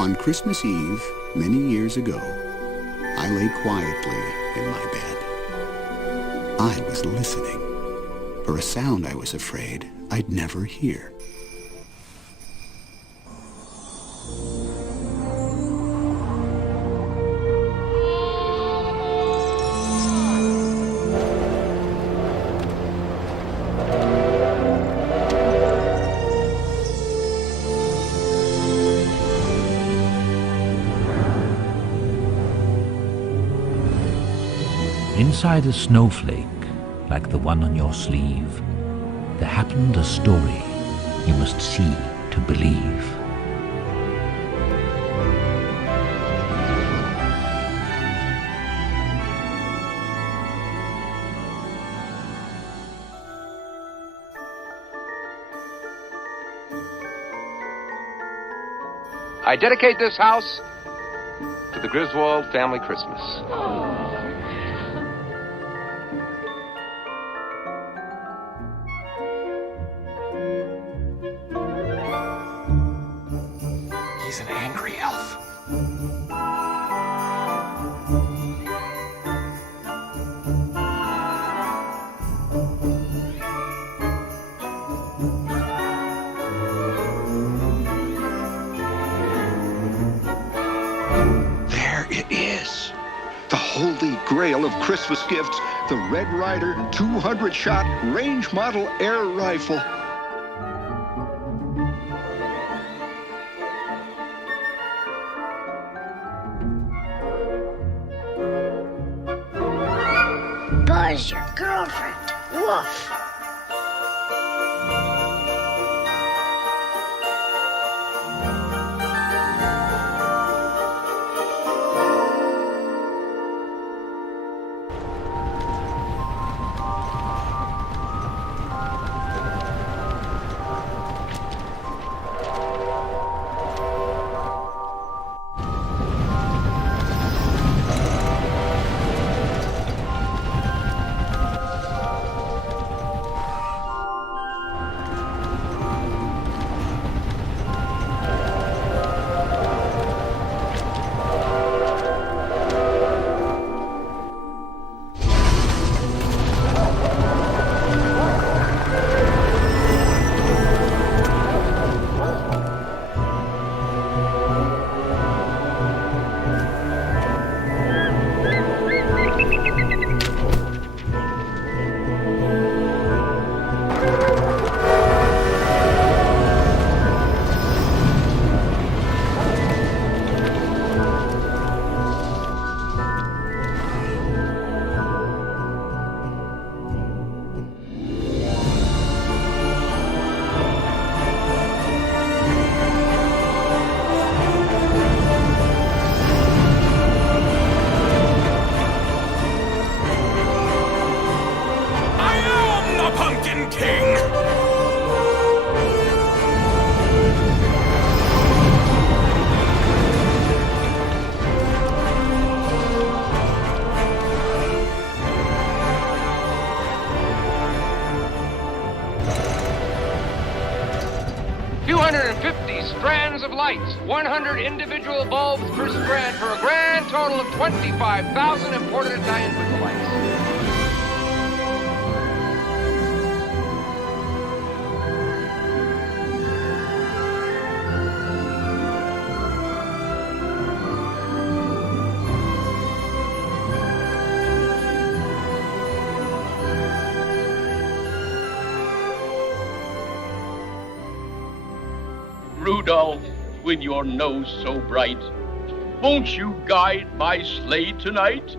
On Christmas Eve, many years ago, I lay quietly in my bed. I was listening for a sound I was afraid I'd never hear. Inside a snowflake, like the one on your sleeve, there happened a story you must see to believe. I dedicate this house to the Griswold family Christmas. He's an angry elf. There it is. The holy grail of Christmas gifts, the Red Ryder 200-shot range model air rifle. Buzz, your girlfriend. Woof. Pumpkin King! Strands of lights, 100 individual bulbs per strand for a grand total of 25,000 imported Italian twinkle lights. Rudolph, with your nose so bright, won't you guide my sleigh tonight?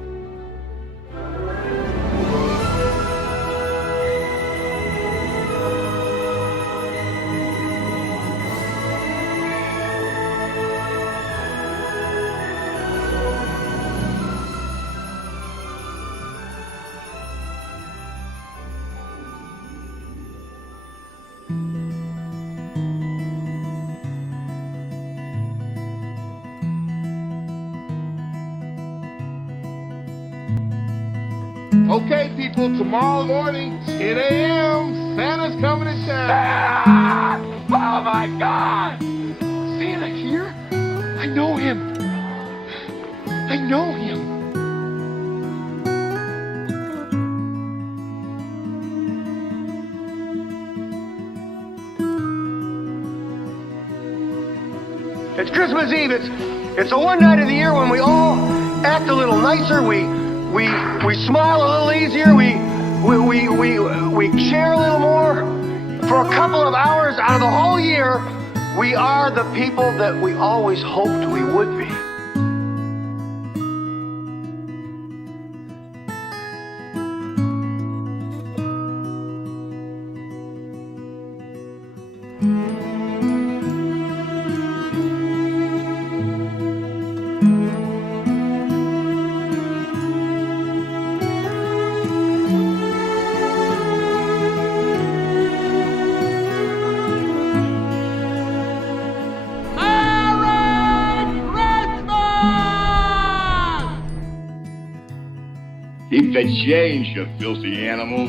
Okay, people, tomorrow morning, 10 a.m., Santa's coming to town. Oh my God! Santa here? I know know him. It's Christmas Eve. It's the one night of the year when we all act a little nicer. We smile a little easier. We share a little more. For a couple of hours out of the whole year, we are the people that we always hoped we would be. Keep the change, you filthy animal.